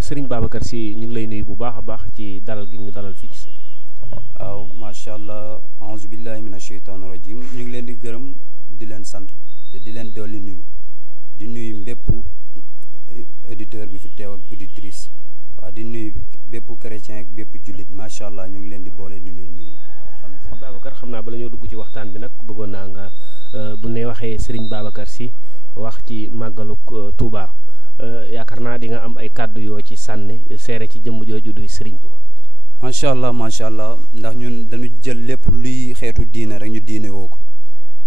Serigne Babacar Sy ñu ngi lay nuyu bu baax a baax ci dalal gi ñu dalal fii ci waaw macha allah auzu billahi mina sheytaani rajim ñu ngi leen di gërëm di leen sant te di leen dolli nuyu di nuyu mbépp auditeur bi fi teew ak auditrice waaw di nuyu bépp chrétien ak bépp jullit macha allah ñu ngi leen di boole di nuyu Serigne Babacar xam naa bala ñoo dugg ci waxtaan bi nag bëggoon naa nga bu ne waxee Serigne Babacar Sy wax ci màggaluk Touba yaakaar naa di nga am ay kàddu yoo ci sànni seere ci jëmm jooju duy Serigne Touba. macha allah ndax ñun dañu jël lépp luy xeetu diine rek ñu diine woo ko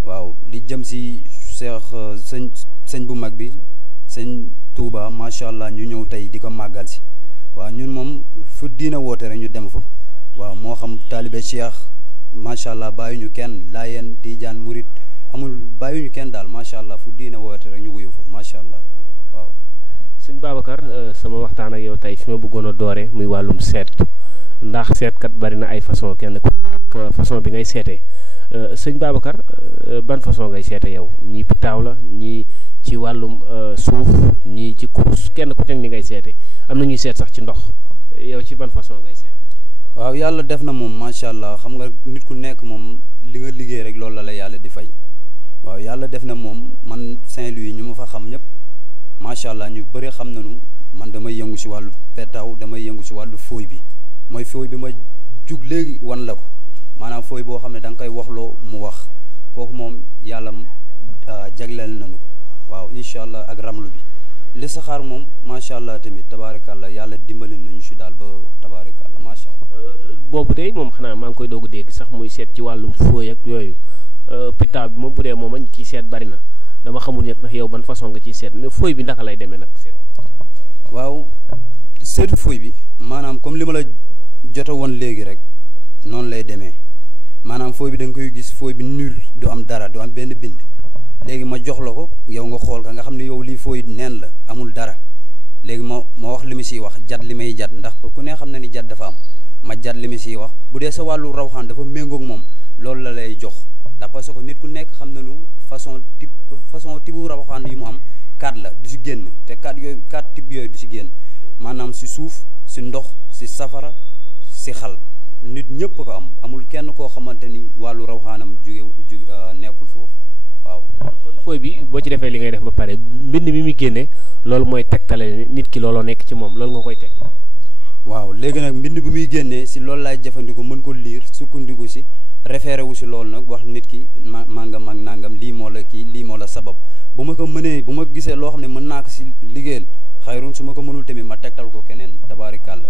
waaw li jëm si sëñ bu mag bi sëñ Touba macha allah ñu ñëw tey di ko màggal si waaw ñun moom fu diine woote rek ñu dem fa waaw moo xam taalibe Cheikh macha allah bàyyi ñu kenn Laayeen Tijaan Murit amul bàyyi ñu kenn daal macha allah fu diine woote rek ñu wuyu fa macha allah waaw. sëñ Babacar sama waxtaan ak yow tey fi ma bëggoon a doore muy wàllum seet ndax seetkat bari na ay façon kenn ku façon bi ngay seetee sëñ Babacar ban façon ngay seete yow ñii pitaaw la ñii ci wàllum suuf ñii ci kurus kenn ku nekk ni ngay seete am na ñuy seet sax ci ndox yow ci ban façon ngay seete. waaw yàlla def na moom macha allah xam nga nit ku nekk moom li nga liggéey rek loolu la yàlla di fay waaw yàlla def na moom man Saint-Louis ñu ma fa xam ñëpp macha allah ñu bëri xam nañu man damay yëngu si wàllu petaaw damay yëngu si wàllu fooy bi mooy fooy bi ma jug léegi wan la ko maanaam fooy boo xam ne da nga koy waxloo mu wax kooku moom yàlla jagleel nañu ko waaw incha allah ak ramlu bi li saxaar moom macha allah tamit tabaarikàlla yàlla dimbali nañu si daal ba tabaarikàlla macha allah. boobu de moom xanaa maa ngi koy doog a dégg sax muy seet ci wàllum fooy ak yooyu pitaaw bi moom bu dee moom añ ciy seet bari na dama xamul nag ndax yow ban façon nga ciy seet mais fooy bi ndaka lay demee nag seet. waaw seetu fooy bi maanaam comme li ma la jota woon léegi rek noonu lay demee maanaam fooy bi da nga koy gis fooy bi nul du am dara du am benn bind léegi ma jox la ko yow nga xool ka nga xam ne yow lii fooy neen la amul dara léegi ma wax li mu siy wax jat li may jat ndax ku ne xam na ni jat dafa am ma jat li mu siy wax bu dee sa wàllu rawxaan dafa méngoog moom loolu la lay jox ndax parce que nit ku nekk xam na nu façon tibu rawxaan yi mu am 4 la du si génn te 4 yooyu 4 type yooyu du si génn maanaam si suuf si ndox si safara si xal nit ñëpp ko am amul kenn koo xamante ni wàllu rawxaanam jóge nekkul foofu waaw. kon fooy bi boo ci defee li ngay def ba pare mbind mi muy génne loolu mooy tegtale nit ki looloo nekk ci moom loolu nga koy teg. waaw léegi nag mbind bi muy génnee si loolu laay jëfandiku mën ko liir sukkandiku si référé wu si loolu nag wax nit ki mangam ak nangam lii moo la kii lii moo la sabab bu ma ko mënee bu ma gisee loo xam ne mën naa ko si liggéeyal xayrun su ma ko mënul tamit ma tegtal ko keneen tabaarikàlla.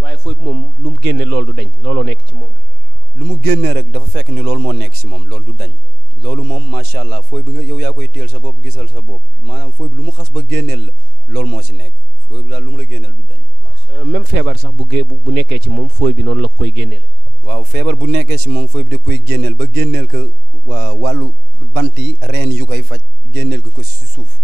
waaye fooy bi moom lu mu génne loolu du dañ looloo nekk ci moom. lu mu génnee rek dafa fekk ni loolu moo nekk si moom loolu du dañ loolu moom macha allah fooy bi nga yow yaa koy téel sa bopp gisal sa bopp maanaam fooy bi lu mu xas ba génneel la loolu moo si nekk fooy bi daal lu mu la génneel du dañ. même feebar sax bu nekkee ci moom fooy bi noonu la koy génneel. waaw feebar bu nekkee si moom fooy bi da koy génneel ba génneel ko wàllu bant yi reen yu koy faj génneel ko si suuf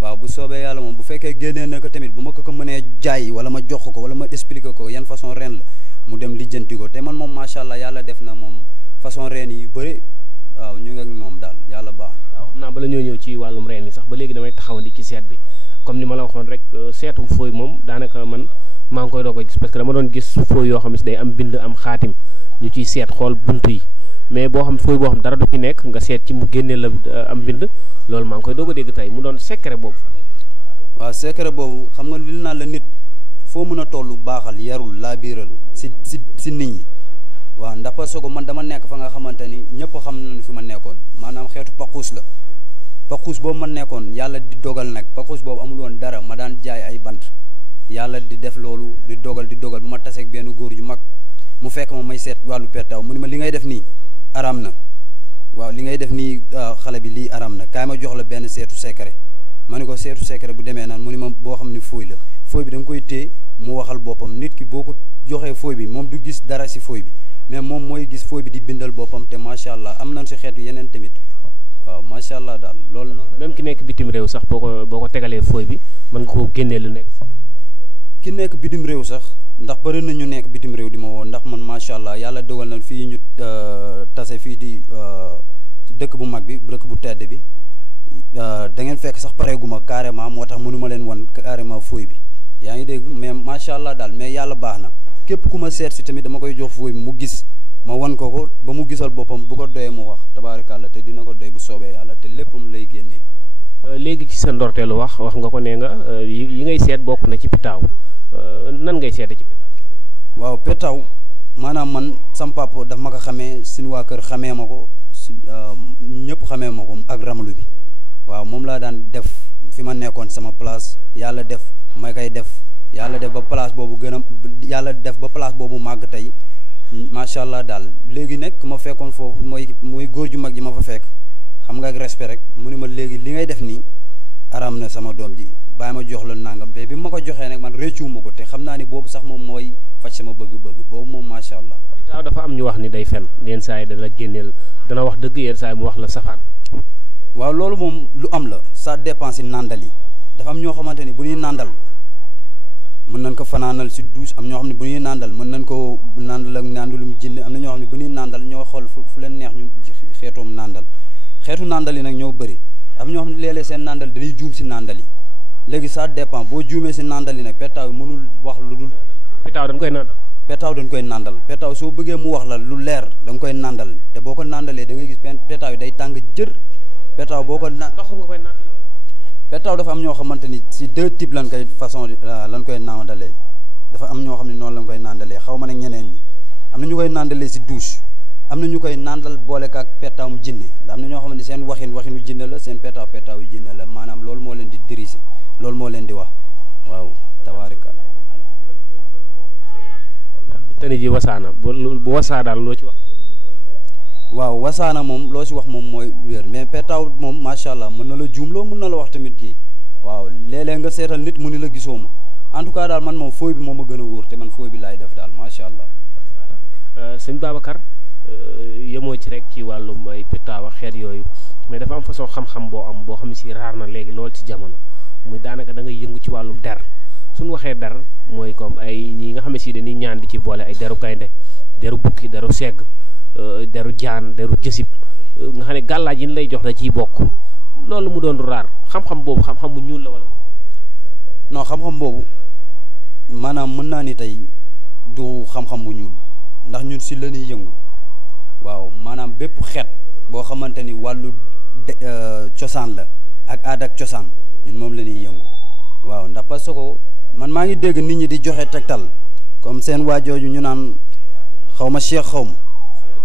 waaw bu soobee yàlla moom bu fekkee génneel na ko tamit bu ma ko mënee jaay wala ma jox ko wala ma expliquer ko yan façon reen la mu dem lijjanti ko te man moom macha allah yàlla def na moom façon reen yu bëri waaw ñu ngi ak moom daal yàlla baax. waaw xam naa bala ñoo ñëw ci wàllum reen yi sax ba léegi damay taxawandi ci seet bi comme ni ma la waxoon rek seetu fooy moom daanaka man maa ngi koy doog a gis parce que dama doon gis fooy yoo xam ne day am bind am xaatim ñu ciy seet xool buntu yi mais boo xam fooy boo xam dara du ci nekk nga seet ci mu génnee la am bind loolu maa ngi koy doog a dégg tey mu doon secret boobu. waaw secret boobu xam nga li naan la nit foo mën a toll baaxal yarul laabiiral si nit ñi waaw ndax parce que man dama nekk fa nga xamante ni ñëpp xam nañu fi ma nekkoon maanaam xeetu paquus la paquus boobu ma nekkoon yàlla di dogal nag paquus boobu amul woon dara ma daan jaay ay bant yàlla di def loolu di dogal bu ma taseeg benn góor ju mag mu fekk ma may seet wàllu pettaaw mu ni ma li ngay def nii aram na waaw li ngay def nii xale bi lii aram na kaay ma jox la benn seetu secret ma ne ko seetu secret bu demee naan mu ni ma boo xam ni fooy la fooy bi da nga koy téye mu waxal boppam nit ki boo ko joxee fooy bi moom du gis dara si fooy bi mais moom mooy gis fooy bi di bindal boppam te macha allah am nañ si xeetu yeneen tamit waaw macha allah daal loolu noonu. même ki nekk bitim réew sax boo ko tegalee fooy bi mën nga koo génnee lu nekk. ki nekk bitim réew sax ndax bëri na ñu nekk bitim réew di ma woo ndax man macha allah yàlla dogal na fii ñu tase fii di dëkk bu mag bi dëkk bu tedd bi da ngeen fekk sax pareeguma carrément moo tax mënu ma leen wan carrément fooy bi yaa ngi dégg mais macha allah daal mais yàlla baax na képp ku ma seet si tamit dama koy jox fooy mu gis ma wan ko ba mu gisal boppam bu ko doyee mu wax tabaarikàlla te dina ko doy bu soobee yàlla te léppam lay génnee. léegi ci sa ndorteelu wax nga ko nee nga yi ngay seet bokk na ci pitaaw nan ngay seete ci pitaaw. waaw pitaaw maanaam man sam papa daf ma ko xamee suñu waa kër xamee ma ko ñëpp xamee ma ko ak ramlu bi waaw moom laa daan def fi ma nekkoon sama place yàlla def ma koy def yàlla def ba place boobu yàlla def ba place boobu màgg tey macha allah daal léegi nag ma fekkoon foofu mooy góor ju mag ji ma fa fekk xam nga ak respect rek mu ni ma léegi li ngay def nii aram na sama doom ji bàyyi ma jox la nangam bi ma ko joxee nag man réccuwuma ko te xam naa ni boobu sax moom mooy faj sama bëgg-bëgg boobu moom macha allah. pitaaw dafa am ñu wax ni day fen yenn saa yi dana génneel dana wax dëgg yenn saa yi mu wax la safaan. waaw loolu moom lu am la ça dépend si nàndal yi dafa am ñoo xamante ni bu ñuy nàndal mën nañ ko fanaanal si douche am ñoo xam ne bu ñuy nàndal mën nañ ko nàndal ak nàndalum jinne am na ñoo xam ne bu ñuy nàndal ñoo xool fu leen neex ñu xeetoom nàndal xeetu nàndal yi nag ñoo bëri am ñoo xam ne léeg-léeg seen nàndal dañuy juum si nàndal yi léegi ça dépend boo juumee si nàndal yi nag petaaw yi mënul wax lu dul. pitaaw dañ koy nàndal. petaaw dañ koy nàndal petaaw soo bëggee mu wax la lu leer da nga koy nàndal te boo ko nàndalee da ngay gis petaaw yi day tàng jër petaaw boo ko naan. ndox nga koy nàndal. petaaw dafa am ñoo xamante ni si deux types lan koy lan koy nàndalee dafa am ñoo xam ne noonu lañ koy nàndalee xaw ma nag ñeneen ñi am na ñu koy nàndalee si douche am na ñu koy nàndal boole ak petaawum jinne am na ñoo xam ne seen waxinu jinne la seen petaaw yu jinne la maanaam loolu moo leen di diriger loolu moo leen di wax waaw tabaarika. tani ji wasaana bu wasaa daal loo ci wax. waaw wasaana moom loo si wax moom mooy wér mais petaaw moom macha allah mën na la juumloo mën na la wax tamit kii waaw léeg-léeg nga seetal nit mu ni la gisoo ma en tout cas daal man moom fooy bi moom a gën a wóor te man fooy bi laay def daal macha allah. sëñ Babacar yemoo ci rek ci wàllum ay pitaaw ak xeet yooyu mais dafa am façon xam-xam boo xam ne si raar na léegi lool ci jamono muy daanaka da ngay yëngu ci wàllum der suñu waxee der mooy comme ay ñi nga xam ne si dañuy ñaan di ci boole ay deru gaynde deru bukki deru segg deru jaan deru jësib nga xam ne gàllaaj yi ñu lay jox da ciy bokk loolu mu doon raar xam-xam boobu xam-xam bu ñuul la wala. non xam-xam boobu maanaam mën naa ni tey du xam-xam bu ñuul ndax ñun si la ñuy yëngu waaw maanaam bépp xeet boo xamante ni wàllu cosaan la ak aada ak cosaan ñun moom la ñuy yëngu waaw ndax parce que man maa ngi dégg nit ñi di joxe tegtal comme seen waajooju ñu naan xaw ma cheikh xaw ma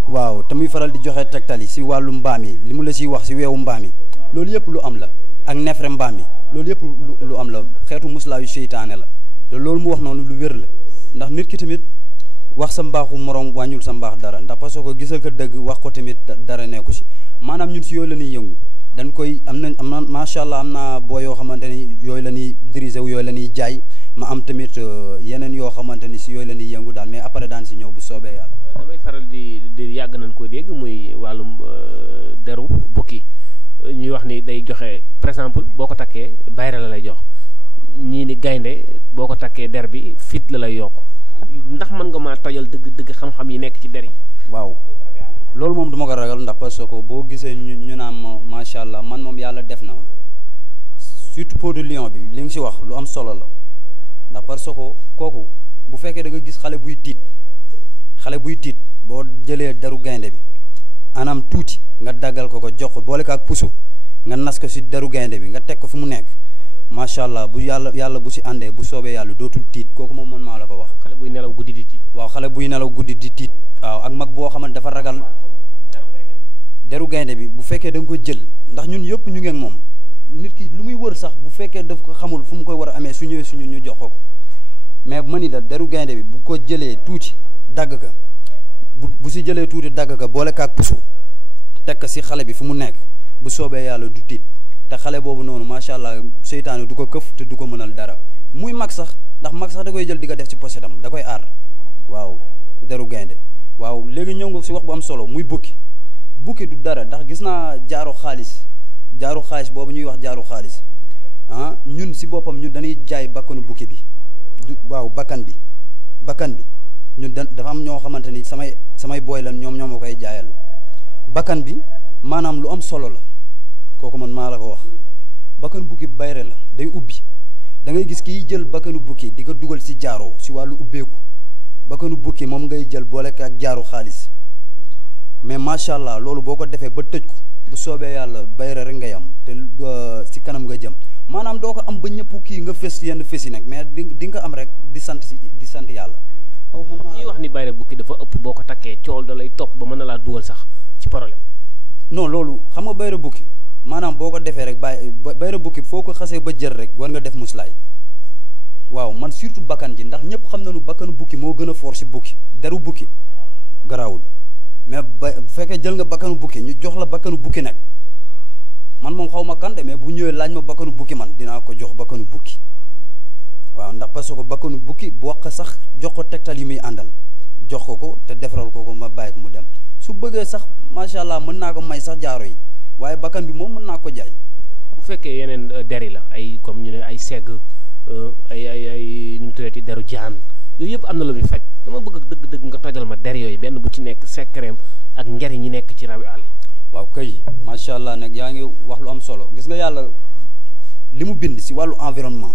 waaw te muy faral di joxe tegtal yi si wàllu mbaam yi li mu la siy wax si weewu mbaam yi loolu yëpp lu am la ak nefre mbaam yi loolu yëpp lu am la xeetu muslaayu seytaane la te loolu mu wax noonu lu wér la ndax nit ki tamit wax sa mbaaxu morom wàññul sa mbaax dara ndax parce que gisal ko dëgg wax ko tamit dara nekku si maanaam ñun si yooyu la ñuy yëngu dañ koy am na macha allah am naa boo yoo xamante ni yooyu la ñuy diriger wu yooyu la ñuy jaay ma am tamit yeneen yoo xamante ni si yooyu la ñuy yëngu daal mais après daan si ñëw bu soobee yàlla. damay faral di yàgg nañ ko dégg muy wàllum deru bukki ñuy wax ni day joxe par exemple boo ko takkee bayra la lay jox ñii ni gaynde boo ko takkee der bi fit la lay yokk ndax mën nga maa tojal dëgg xam-xam yi nekk ci der yi. waaw loolu moom duma ko ragal ndax parce que boo gisee ñu naan ma macha allah man moom yàlla def na surtout peau de lion bi li nga si wax lu am solo la ndax parce que kooku bu fekkee da nga gis xale buy tiit boo jëlee deru gaynde bi anam tuuti nga daggal ko jox ko boole ko ak puso nga nas ko si deru gaynde bi nga teg ko fi mu nekk macha allah bu yàlla bu si àndee bu soobee yàlla dootul tiit kooku moom man maa la ko wax. xale buy nelaw guddi di tiit. waaw xale buy nelaw guddi di tiit waaw ak mag boo xamante dafa ragal deru gaynde bi bu fekkee da nga ko jël ndax ñun yëpp ñu ngeen moom nit ki lu muy wër sax bu fekkee daf ko xamul fu mu koy war a amee su ñëwee suñu ñu jox ko mais ma ni la deru gaynde bi bu ko jëlee tuuti dagg ka bu si jëlee tuuti dagg ka boole kaak pusu teg ko si xale bi fu mu nekk bu soobee yàlla du tiit te xale boobu noonu macha allah seytaane du ko këf te du ko mënal dara muy mag sax ndax mag sax da koy jël di ko def ci pochetam da koy aar waaw deru gaynde waaw léegi ñëw nga si wax bu am solo muy bukki du dara ndax gis naa jaaru xaalis boobu ñuy wax jaaru xaalis ah ñun si boppam ñun dañuy jaay bakkanu bukki bi waaw bakkan bi ñun dafa am ñoo xamante ni samay booy lan ñoom ñoo ma koy jaayal bakkan bi maanaam lu am solo la kooku man maa la ko wax bakkan bukki bayre la day ubbi da ngay gis kiy jël bakkanu bukki di ko dugal si jaaroo si wàllu ubbeeku bakkanu bukki moom ngay jël boole ko ak jaaru xaalis mais macha allah loolu boo ko defee ba tëj ko bu soobee yàlla bayra rek ngay am te si kanam nga jëm maanaam doo ko am ba ñëpp kii nga fes yenn fes yi nag mais di nga am rek di sant yàlla. ñuy wax ni bayra bukki dafa ëpp boo ko takkee cool da lay topp ba mën na laa dugal sax ci problème. non loolu xam nga bayra bukki maanaam boo ko defee rek bayra bukki foo ko xasee ba jël rek war nga def muslaay waaw man surtout bakkan ji ndax ñëpp xam nañu bakkanu bukki moo gën a fort si bukki deru bukki garaawul mais bu fekkee jël nga bakkanu bukki ñu jox la bakkanu bukki nag man moom xaw ma kan de mais bu ñëwee laaj ma bakkanu bukki man dinaa ko jox bakkanu bukki waaw ndax parce que bakkanu bukki bu wax sax jox ko tegtal yi muy àndal jox ko te defaral ko ma bàyyi ko mu dem su bëggee sax macha allah mën naa ko may sax jaaro yi waaye bakkan bi moom mën naa ko jaay. bu fekkee yeneen deri la ay comme ñu ne ay segg ay nu mu tuddati deru jaan yooyu yëpp am na lu muy faj dama bëgg dëgg-dëgg nga tojal ma der yooyu benn bu ci nekk secret ak njariñ ñi nekk ci rabi àll yi. waaw kay macha allah nag yaa ngi wax lu am solo gis nga yàlla li mu bind si wàllu environnement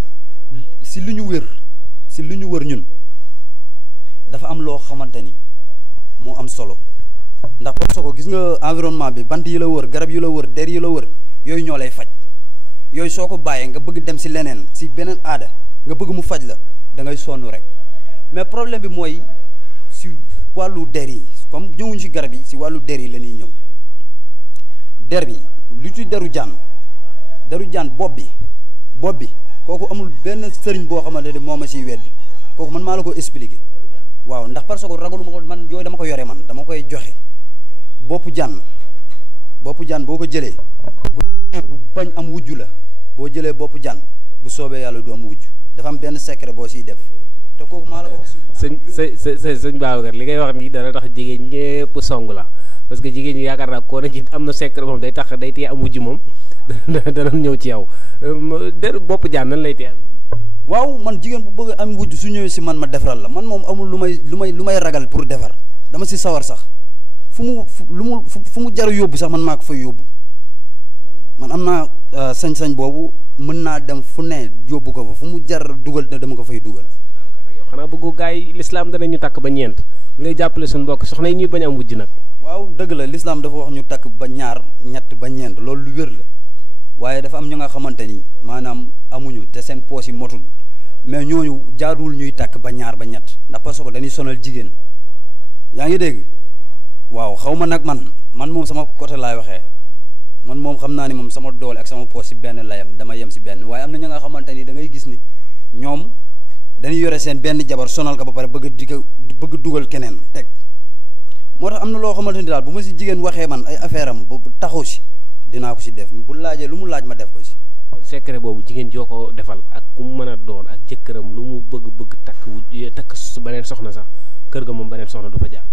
si lu ñu wër ñun dafa am loo xamante ni moo am solo ndax parce que gis nga environnement bi bant yi la wër garab yi la wër der yi la wër yooyu ñoo lay faj yooyu soo ko bàyyee nga bëgg dem si leneen si beneen aada nga bëgg mu faj la da ngay sonn rek mais problème bi mooy si wàllu der yi comme ñëwuñ si garab yi si wàllu der yi la ñuy ñëw der bi lu ci deru jaan bopp bi kooku amul benn sëriñ boo xamante ne moo ma siy weddi kooku man maa la ko expliquer waaw ndax parce que ragalu ma ko man yooyu dama ko yore man dama koy joxe boppu jaan boo ko jëlee bu bañ am wujju la boo jëlee boppu jaan bu soobee yàlla du am wujju dafa am benn secret boo siy def te kooku maa la ko wax. sëñ Babacar li ngay wax nii dana tax jigéen ñëpp song la parce que jigéen ñi yaakaar naa koo ne ci am na secret moom day tax day téye am wujju moom dana ñëw ci yow der bopp jaan nan lay téye. waaw man jigéen bu bëgg am wujj su ñëwee si man ma defaral la man moom amul lu may ragal pour defar dama si sawar sax fu mu jar yóbbu sax man maa ko fay yóbbu man am naa sañ-sañ boobu mën naa dem fu ne yóbbu ko fa fu mu jar dugal dama ko fay dugal. yow xanaa bëggu gars yi lislaam dana ñu takk ba ñeent ngay jàppale suñu mbokk soxna yi ñuy bañ am wujj nag. waaw dëgg la lislaam dafa wax ñu takk ba ñaar ñett ba ñeent loolu lu wér la waaye dafa am ñu nga xamante ni maanaam amuñu te seen poos yi motul mais ñooñu jaaduwul ñuy takk ba ñaar ba ñett ndax parce que dañuy sonal jigéen yaa ngi dégg waaw xaw ma nag man moom sama côté laay waxee man moom xam naa ni moom sama doole ak sama poos si benn layam dama yem si benn waaye am na ñu nga xamante ni da ngay gis ni ñoom dañuy yore seen benn jabar sonal ko ba pare bëgg dugal keneen teg moo tax am na loo xamante ni daal bu ma si jigéen waxee man ay affaire am ba taxaw si dinaa ko si def bu laajee lu mu laaj ma def ko si. kon secret boobu jigéen joo ko defal ak ku mu mën a doon ak jëkkëram lu mu bëgg takk su beneen soxna sax kër ga moom beneen soxna du fa jaar.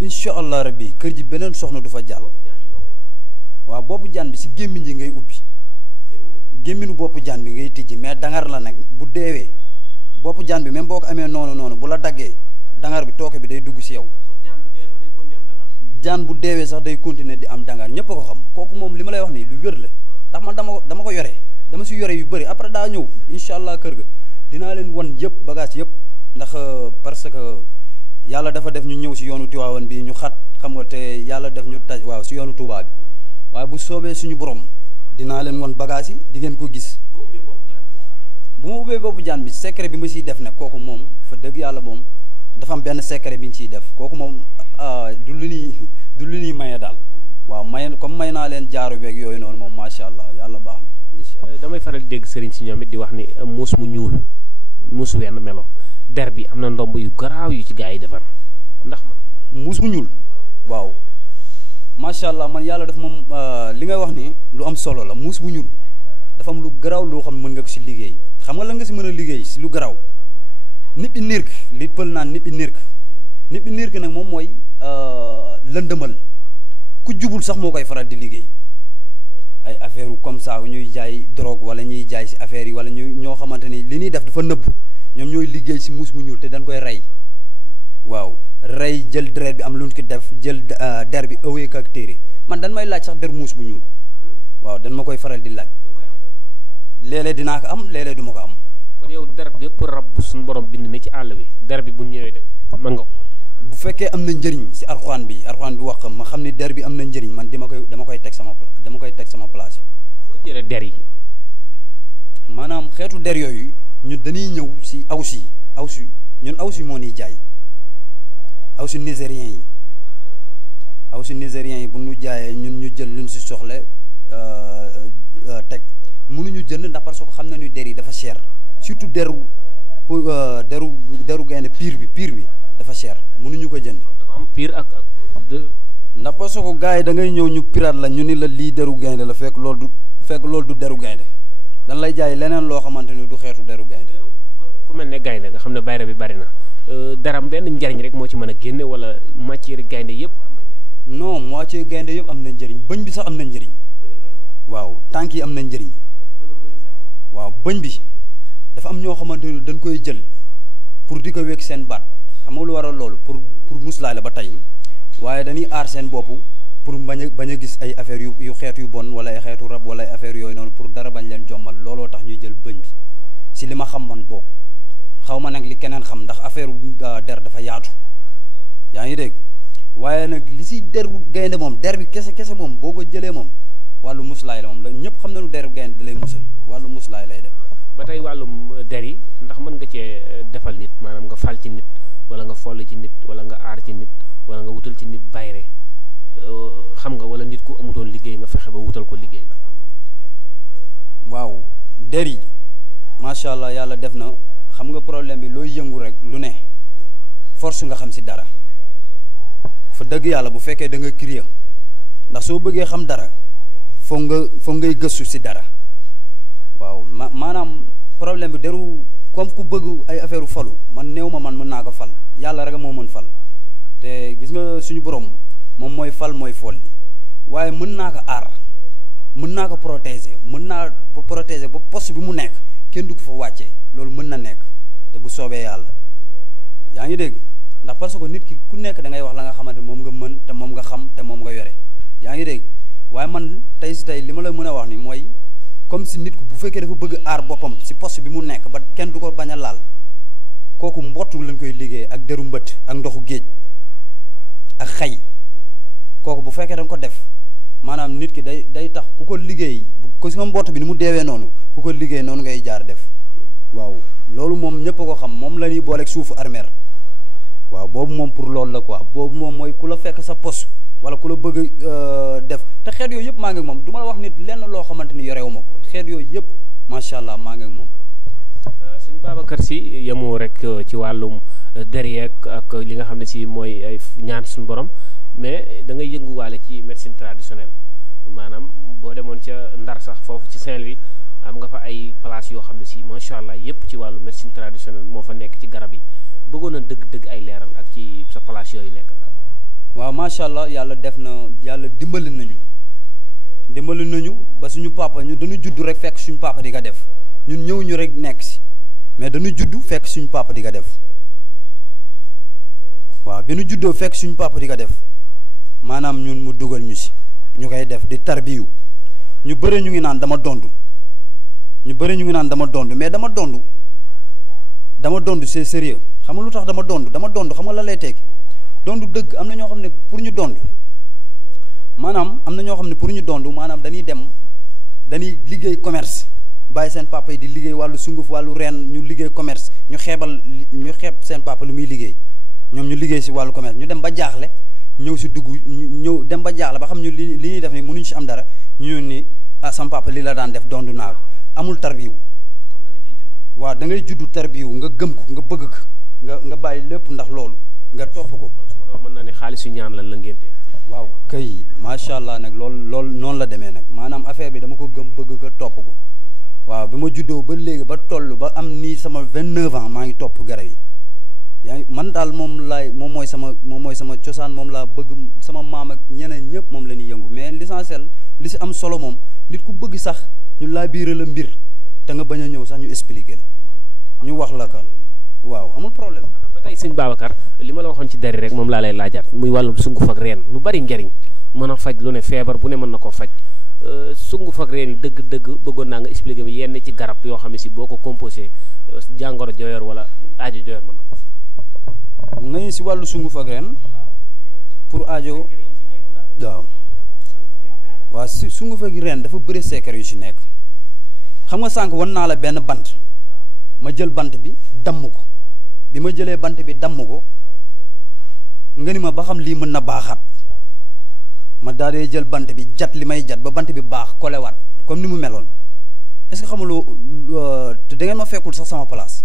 incha allah rabbi kër ji beneen soxna du fa jàll. waaw boppu jaan bi si gémmiñ ji ngay ubbi gémminu boppu jaan bi ngay tijji mais dangar la nag bu deewee boppu jaan bi même boo ko amee noonu bu la daggee dangar bi tooke bi day dugg si yow. jaan bu deewee sax day continuer di am dangar ñëpp a ko xam kooku moom li ma lay wax nii lu wér la ndax man dama ko yore dama si yore yu bëri après daa ñëw incha allah kër ga dinaa leen wan yëpp bagage yëpp ndax parce que yàlla dafa def ñu ñëw si yoonu Tiwaawan bi ñu xat xam nga te yàlla def ñu taj waaw si yoonu Touba bi waaye bu soobee suñu borom dinaa leen wan bagage yi di ngeen ko gis bu ma ubbee boppu jaan bi secret bi ma siy def nag kooku moom fa dëgg yàlla moom dafa am benn secret bi ñu ciy def kooku moom du lu ñuy maye daal waaw may naa leen jaaru beeg yooyu noonu moom macha allah yàlla baax na incha allah. damay faral di dégg sëriñ si ñoom it di wax ni muus mu ñuul muusu wenn melo der bi am na ndomb yu garaaw yu ci gaa yi defar ndax. muus mu ñuul waaw macha allah man yàlla daf moom li ngay wax ni lu am solo la muus bu ñuul dafa am lu garaaw loo xam mën nga ko si liggéey xam nga la nga si mën a liggéey si lu garaaw nippi nirk li pël naan nippi nirk nag moom mooy lëndëmal ku jubul sax moo koy faral di liggéey ay affaire comme ça ñuy jaay drogue wala ñuy jaay si affaire yi wala ñoo xamante ni li ñuy def dafa nëbb ñoom ñooy liggéey si muus mu ñuul te dañ koy rey waaw rey jël deret bi am lu ñu ko def jël der bi ëwee ko ak téere man dañ may laaj sax der muus bu ñuul waaw dañ ma koy faral di laaj léeg-léeg dinaa ko am léeg-léeg du ma ko am. kon yow der bépp rab bu suñu borom bind na ci àll bi der bi bu ñëwee de mën nga ko. bu fekkee am na njëriñ si arxuaan bi wax ma xam ni der bi am na njëriñ man dama koy teg sama place. foo jëlee der yi. maanaam xeetu der yooyu ñun dañuy ñëw si awsi ñun awsi moo ñuy jaay awsi nigérien yi bu ñu jaayee ñun ñu jël luñ si soxla teg mënuñu jënd ndax parce que xam nañu der yi dafa cher surtout deru gaynde piir bi dafa cher mënuñu ko jënd. dafa am piir ak ndax parce que gars yi da ngay ñëw ñu piraat la ñu ni la lii deru gaynde la fekk loolu du deru gaynde dan lay jaay leneen loo xamante ni du xeetu deru gaynde. ku mel ne gaynde nga xam ne bayra bi bari na daram benn njariñ rek moo ci mën a génne wala matière gaynde yëpp. non moitié gaynde yëpp am na njëriñ bëñ bi sax am na njëriñ waaw tànk yi am na njëriñ waaw bëñ bi dafa am ñoo xamante ni dañ koy jël pour di ko wékk seen baat xam nga lu waral loolu pour muslaay la ba tey waaye dañuy aar seen bopp pour bañ a gis ay affaires yu xeet yu bon wala ay xeetu rab wala ay affaires yooyu noonu pour dara bañ leen jommal looloo tax ñuy jël bëñ bi si li ma xam man boobu xaw ma nag li keneen xam ndax affaire der dafa yaatu yaa ngi dégg waaye nag li si deru gaynde moom der bi kese moom boo ko jëlee moom wàllu muslaay la moom la ñëpp xam nañu deru gaynde da lay musal wàllu muslaay lay def. ba tey wàllum der yi ndax mën nga cee defal nit maanaam nga fal ci nit wala nga foll ci nit wala nga aar ci nit wala nga wutal ci nit bayre xam nga wala nit ku amutoon liggéey nga fexe ba wutal ko liggéey. waaw der yi macha allah yàlla def na xam nga problème bi looy yëngu rek lu ne force nga xam si dara fa dëgg yàlla bu fekkee da nga crier ndax soo bëggee xam dara foog ngay gëstu si dara waaw maanaam problème bi deru comme ku bëgg ay affaire falu man néew ma man mën naa ko fal yàlla rek moo mën fal te gis nga suñu borom moom mooy fal mooy folli waaye mën naa ko aar mën naa ko protéger ba poste bi mu nekk kenn du ko fa wàccee loolu mën na nekk te bu soobee yàlla yaa ngi dégg ndax parce que nit ki ku nekk da ngay wax la nga xamante moom nga mën te moom nga xam te moom nga yore yaa ngi dégg waaye man tey si tey li ma la mën a wax ni mooy comme si nit ku bu fekkee dafa bëgg aar boppam si poste bi mu nekk ba kenn du ko bañ a laal kooku mbottu lañ koy liggéey ak deru mbëtt ak ndoxu géej ak xay kooku bu fekkee da nga ko def maanaam nit ki day tax ku ko liggéey ko si nga mbott bi ni mu deewee noonu ku ko liggéey noonu ngay jaar def waaw loolu moom ñëpp a ko xam moom la ñuy booleeg suufu armeer waaw boobu moom pour loolu la quoi boobu moom mooy ku la fekk sa poste wala ku la bëgg def te xeet yooyu yëpp maa ngi ak moom du ma la wax nit lenn loo xamante ni yorewu ma ko xeet yooyu yëpp macha allah maa ngi ak moom. sëñ Babacar Sy yemoo rek ci wàllum der ak li nga xam ne si mooy ay ñaan suñu borom mais da ngay yënguwaale ci médecine traditionnelle maanaam boo demoon ca Ndar sax foofu ci Saint-Louis am nga fa ay place yoo xam ne si macha allah yëpp ci wàllu médecine traditionnelle moo fa nekk ci garab yi bëggoon a dëgg-dëgg ay leeral ak ci sa place yooyu nekk la. waaw macha allah yàlla def na yàlla dimbali nañu ba suñu papa ñu dañu judd rek fekk suñu papa di ko def ñun ñëw ñu rek nekk si mais dañu judd fekk suñu papa di ko def waaw bi ñu juddoo fekk suñu papa di ko def maanaam ñun mu dugal ñu si ñu koy def di tarbiyu ñu bëre ñu ngi naan dama dondu mais dama dondu c'est sérieux xam nga lu tax dama dondu xam nga lan lay tekki dondu dëgg am na ñoo xam ne pour ñu dondu maanaam maanaam dañuy liggéey commerce bàyyi seen papa yi di liggéey wàllu sunguf wàllu reen ñu liggéey commerce ñu xeeb seen papa lu muy liggéey ñoom ñu liggéey si wàllu commerce ñu dem ba jaaxle ñëw dem ba jaaxle ba xam ñu li ñuy def ni mënuñ si am dara ñu ni sama papa li la daan def dondu naa ko amul tarbiyu waaw da ngay juddu tarbiyu nga gëm ko nga bëgg ko nga bàyyi lépp ndax loolu nga topp ko. mën naa ne xaalisu ñaan lan la ngénte. waaw kay macha allah nag loolu noonu la demee nag maanaam affaire bi dama ko gëm bëgg ko topp ko waaw bi ma juddoo ba léegi ba toll ba am nii sama 29 ans maa ngi topp garab yi yaa ngi man daal moom mooy sama cosaan moom laa bëgg sama maam ak ñeneen ñëpp moom la ñuy yëngu mais l'essentiel li si am solo moom nit ku bëgg sax ñu laa biira la mbir te nga bañ a ñëw sax ñu expliquer la ñu wax la ka waaw amul problème. ba tey sëñ Babacar li ma la waxoon ci dari rek moom laa lay laajaat muy wàllum sunguf ak reen lu bari njariñ mën a faj lu ne feebar bu ne mën na koo faj sunguf ak reen yi dëgg-dëgg bëggoon naa nga expliquer mi yenn ci garab yoo xam ne si boo ko composé jàngoro joyor wala aajo joyor mën na nga si wàllu sunguf ak reen pour aajo waaw si sunguf ak reen dafa bëri secret yu si nekk xam nga sànq wan naa la benn bant ma jël bant bi damm ko bi ma jëlee bant bi damm ko nga ni ma ba xam lii mën na baaxaat ma daal di jël bant bi jat li may jat ba bant bi baax kolewaat comme ni mu meloon est-ce que xam nga lu te da ngeen ma fekkul sax sama place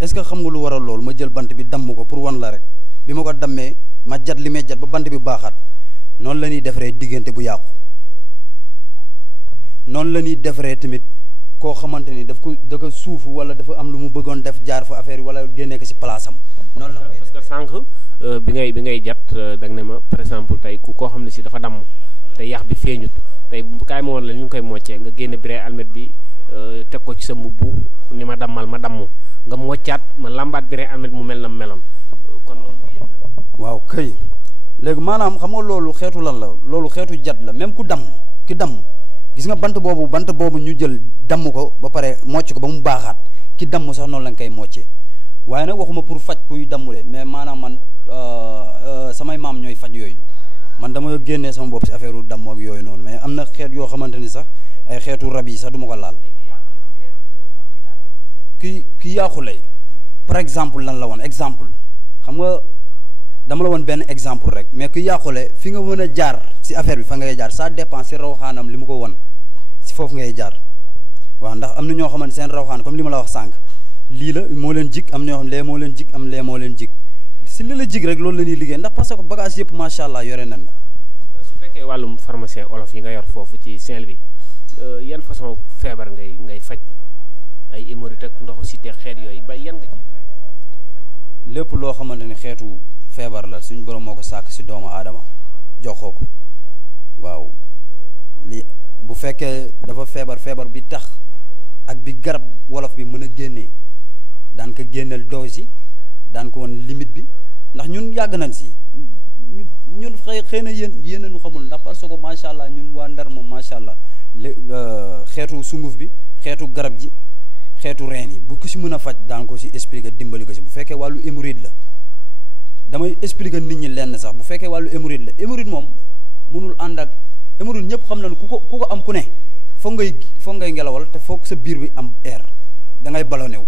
est-ce que xam nga lu waral loolu ma jël bant bi damm ko pour wan la rek bi ma ko dammee ma jat li may jat ba bant bi baaxaat noonu la ñuy defaree diggante bu yàqu noonu la ñuy defaree tamit koo xamante ni daf ko suufu wala dafa am lu mu bëggoon def jaar fa affaire yi wala génnee ko si place am noonu la parce que sànq bi ngay jat da nga ne ma par exemple tey koo xam ne si dafa damm te yax bi feeñut tey kaay ma woon la ñu ngi koy moccee nga génne bire almet bi teg ko ci sa mbubb ni ma dammal ma damm nga moccaat ma lambaat bire almet mu mel na meloon kon loolu waaw kay léegi maanaam xam nga loolu xeetu lan la loolu xeetu jat la même ku damm ki damm gis nga bant boobu ñu jël damm ko ba pare mocc ko ba mu baaxaat ki damm sax noonu la nga koy moccee waaye nag waxuma pour faj kuy dammule mais maanaam man samay maam ñooy faj yooyu man dama génnee sama bopp si affaire u damm ak yooyu noonu mais am na xeet yoo xamante ni sax ay xeetu rab yi sax du ma ko laal ki yaaxule par exemple lan la woon exemple xam nga dama la woon benn exemple rek mais ki yaaxule fi nga mën a jaar si affaire bi fa ngay jaar ça dépend si rawxaanam li mu ko won si foofu ngay jaar waaw ndax am na ñoo xamante seen rawxaan comme li ma la wax sànq lii la moo leen jig am na ñoo xam lee moo leen jig am lee moo leen jig si li la jig rek loolu la ñuy liggéey ndax parce que bagage yëpp macha allah yore nañ ko. su fekkee wàllum pharmacien olof yi nga yor foofu ci Saint-Louis yan façon feebar ngay faj ay hémorroïdes ak ndoxu cité xeet yooyu ba yan nga ci. lépp loo xamante ni xeetu feebar la suñ borom moo ko sàkk si doomu aadama joxoo ko waaw li bu fekkee dafa feebar bi tax ak bi garab wolof bi mën a génnee daan ko génneel dose yi daan ko woon limite bi ndax ñun yàgg nañ si ñun xëy na yéen ñu xamul ndax parce que macha allah ñun waa Ndar moom macha allah xeetu sunguf bi xeetu garab ji xeetu reen yi bu ko si mën a faj daan ko si expliquer dimbali ko si bu fekkee wàllu hémorroïde la damay expliquer nit ñi lenn sax bu fekkee wàllu hémorroïde la hémorroïde moom mënul ànd ak hémorroïde ñëpp xam nañ ku ko am ku ne foog ngay ngelawal te foog sa biir bi am air da ngay ballonné wu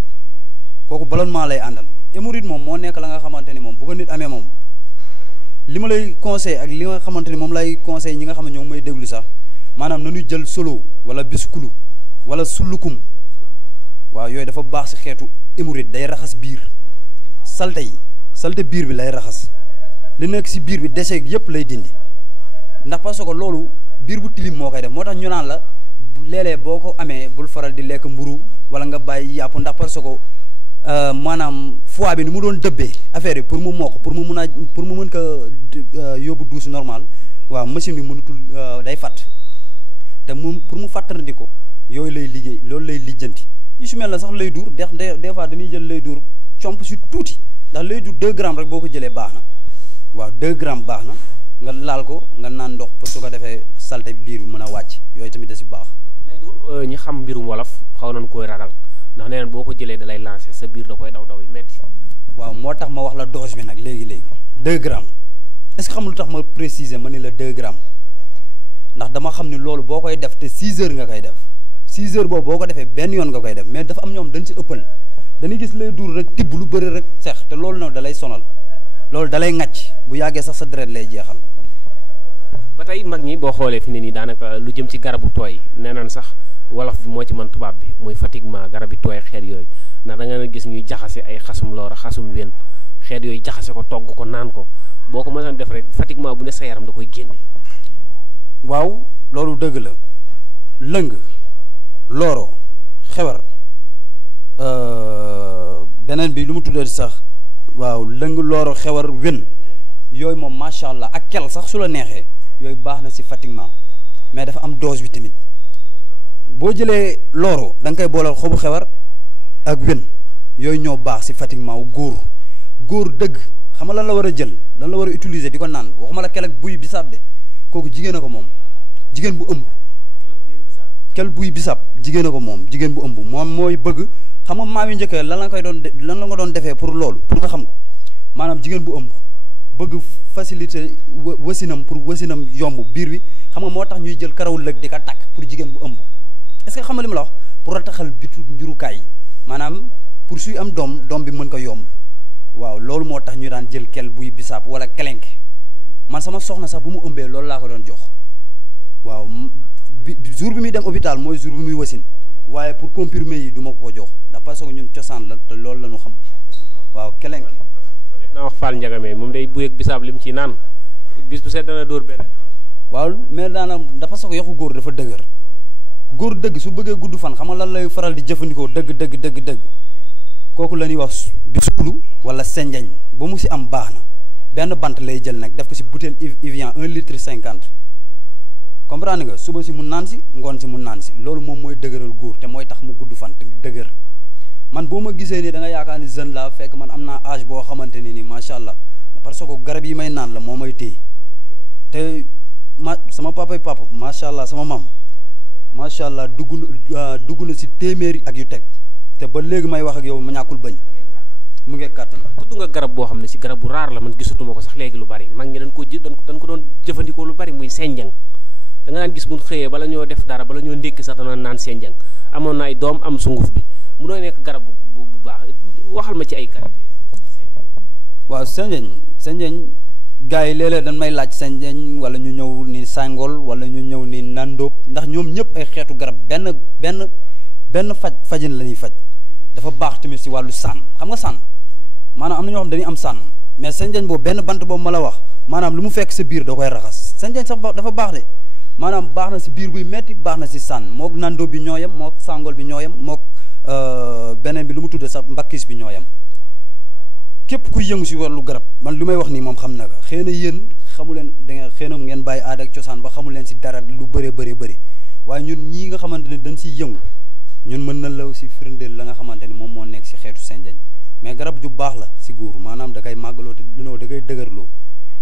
kooku ballonnement lay àndal hémorroïde moom moo nekk la nga xamante ni moom bu ko nit amee moom li ma lay conseil ak li nga xamante ni moom lay conseil ñi nga xam ne ñoom may déglu sax maanaam nañu jël solo wala biskulu wala sulukum waaw yooyu dafa baax si xeetu hémorroïde day raxas biir salte biir bi lay raxas li nekk si biir bi déchet yëpp lay dindi ndax parce que loolu biir bu tilim moo koy def moo tax ñu naan la léeg-léeg boo ko amee bul faral di lekk mburu wala nga bàyyi yàpp ndax parce que maanaam foie bi ni mu doon dëbbee affaire yi pour mu mokk pour mu mën ko yóbbu douche normal waaw machine bi mënutul day fàtt te pour mu fàttarandi ko yooyu lay liggéey loolu lay lijjanti yu su mel na sax lay dur des fois dañuy jël lay dur comp si tuuti ndax lay dur 2 grammes rek boo ko jëlee baax na waaw 2 grammes baax na nga laal ko nga naan ndox pour su ko defee salte biir bi mën a wàcc yooyu tamit da si baax. lay dur ñi xam mbirum wolof xaw nañ koy ragal ndax nee boo ko jëlee da lay lancer sa biir da koy daw yu metti waaw moo tax ma wax la dose bi nag léegi 2 grammes est-ce que xam lu tax ma préciser ma ni la 2 grammes ndax dama xam ni loolu boo koy def te 6 heures nga koy def 6 heures boobu boo ko defee benn yoon nga koy def mais dafa am ñoom dañ si ëppal dañuy gis lay dur rek tibb lu bëri rek sex te loolu noonu da lay sonal loolu da lay ŋàcc bu yàggee sax sa deret lay jeexal. ba tey mag ñi boo xoolee fi ne nii daanaka lu jëm ci garabu tooy nee naan sax wolof bi moo ci mën tubaab bi muy fatiguement garab yi tooy xeet yooyu ndax da nga gis ñuy jaxase ay xasum loora xasum wen xeet yooyu jaxase ko togg ko naan ko boo ko mësoon def rek fatiguement bu ne sa yaram da koy génne. waaw loolu dëgg la lëng looro xewar beneen bi lu mu tuddati sax waaw lëng looro xewar wen yooyu moom macha allah ak kel sax su la neexee yooyu baax na si fatiguement mais dafa am dose bi tamit boo jëlee looro da nga koy booleel xobu xewar ak wen yooyu ñoo baax si fatiguement wu góor dëgg xam nga lan la war a jël lan la war a utiliser di ko naan waxuma la kel ak buy bisaab de kooku jigéen a ko moom jigéen bu ëmb kel buy bisab jigéen a ko moom jigéen bu ëmb moom mooy bëgg xam nga maam yi njëkk lan la koy doon lan la nga doon defee pour loolu pour nga xam ko maanaam jigéen bu ëmb bëgg facilité wasinam pour wasinam yomb biir bi xam nga moo tax ñuy jël karaw lëg di ko takk pour jigéen bu ëmb est-ce que xam nga li ma la wax pour rataxal bitu njurukaay yi maanaam pour suy am doom bi mën ko yomb waaw loolu moo tax ñu daan jël kel buy bisaab wala kelenk man sama soxna sax bu mu ëmbee loolu laa ko doon jox waaw jour bi muy dem hôpital mooy jour bi muy wasin waaye pour confirmer yi du ma ko jox ndax parce que ñun cosaan la te loolu la ñu xam waaw kelenk naa wax Fall Ndiagame moom day buyeeg bisaab lim ci naan bis bu set dana dóor benn. waaw mais daanaka dafa soog yokku góor dafa dëgër góor dëgg su bëggee gudd fan xam nga lan lay faral di jëfandikoo dëgg kooku la ñuy wax bisulu wala senjañ ba mu si am baax na benn bant lay jël nag def ko si bouteille Evian 1,50 litre comprendre nga suba si mun naan si ngoon si mun naan si loolu moom mooy dëgëral góor te mooy tax mu gudd fan te dëgër man boo ma gisee nii da nga yaakaar ni jeune la fekk man am naa âge boo xamante ne ni macha allah parce que garab yi may naan la moo may téye te sama papa macha allah sama maam macha allah dugg na si téeméeri ak yu teg te ba léegi may wax ak yow ma ñàkkul bañ mu ngi kàttan. tudd nga garab boo xam ne si garab bu raar la man gisatuma ko sax léegi lu bari mag ñi dañ ko doon jëfandikoo lu bari muy senjang da nga daan gis bu ñu xëyee bala ñoo def dara bala ñoo ndékki sax dana naan senjang amoon na ay doom am sunguf bi mu doon nekk garab bu baax waxal ma ci ay garab. waaw senjang gars yi léeg-léeg dañ may laaj senjang wala ñu ñëw ni sangol wala ñu ñëw ni nandóob ndax ñoom ñëpp ay xeetu garab benn fajin la ñuy faj dafa baax tamit si wàllu sànn xam nga sànn maanaam am na ñoo xam dañuy am sànn mais senjang boobu benn bant boobu ma la wax maanaam lu mu fekk sa biir da koy raxas senjang sax dafa baax de maanaam baax na si biir buy metti baax na si sànn mook nandóob bi ñoo yem mook sangol bi ñoo yem mook beneen bi lu mu tudd sax mbakkis bi ñoo yem képp kuy yëngu si wàllu garab man lu may wax nii moom xam na ko xëy na yéen xamu leen da nga xëy na ngeen bàyyi aada ak cosaan ba xamu leen si dara lu bëri waaye ñun ñii nga xamante ne dañ siy yëngu ñun mën na la si firndeel la nga xamante ni moom moo nekk si xeetu senjañ mais garab ju baax la si góor maanaam da koy màggaloo te dunoo da koy dëgërloo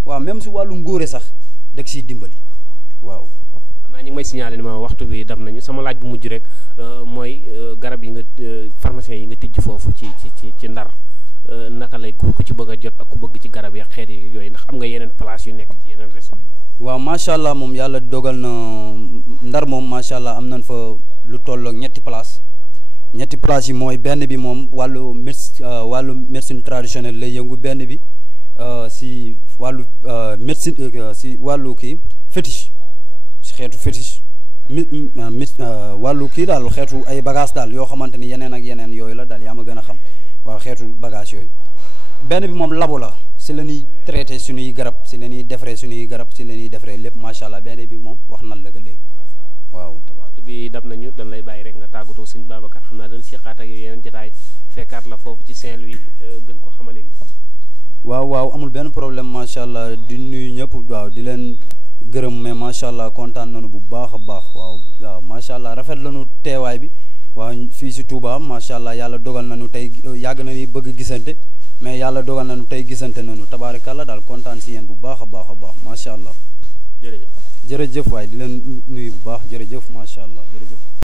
waaw même si wàllu ngóore sax da siy dimbali waaw. xam naa ñu ngi may signalé ni ma waxtu bi dam nañu sama laaj bu mujj rek mooy garab yi nga pharmacien yi nga tijj foofu ci Ndar naka lay ku ci bëgg a jot ak ku bëgg ci garab yi xeet yi yooyu ndax am nga yeneen place yu nekk ci yeneen région. waaw macha allah moom yàlla dogal na Ndar moom macha allah am nañ fa lu tollook ñetti place yi mooy benn bi moom wàllu médecine traditionnelle lay yëngu benn bi si wàllu médecine si wàllu kii fétiche si xeetu fétiche wàllu kii daal xeetu ay bagage daal yoo xamante ni yeneen ak yeneen yooyu la daal yaa ma gën a xam waaw xeetu bagage yooyu benn bi moom labo la si la ñuy traité suñuy garab si la ñuy defaree suñuy garab si la ñuy defaree lépp macha allah benn bi moom wax na la ko léegi waaw. waxtu bi dab nañu dañ lay bàyyi rek nga tàggatoo sëñ Babacar xam naa dañ seqaat ak yeneen jotaay fekkaat la foofu ci Saint-Louis gën ko xamale ni. waaw amul benn problème macha allah di nuyu ñëpp waaw di leen gërëm mais macha allah kontaan nañu bu baax a baax waaw macha allah rafet lañu teewaay bi waaw fii si Touba macha allah yàlla dogal nañu tey yàgg nañu bëgg gisante mais yàlla dogal nañu tey gisante nañu tabaarikàlla daal kontaan si yéen bu baax a baax macha allah. jërëjëf waay di leen nuyu bu baax jërëjëf macha allah jërëjëf.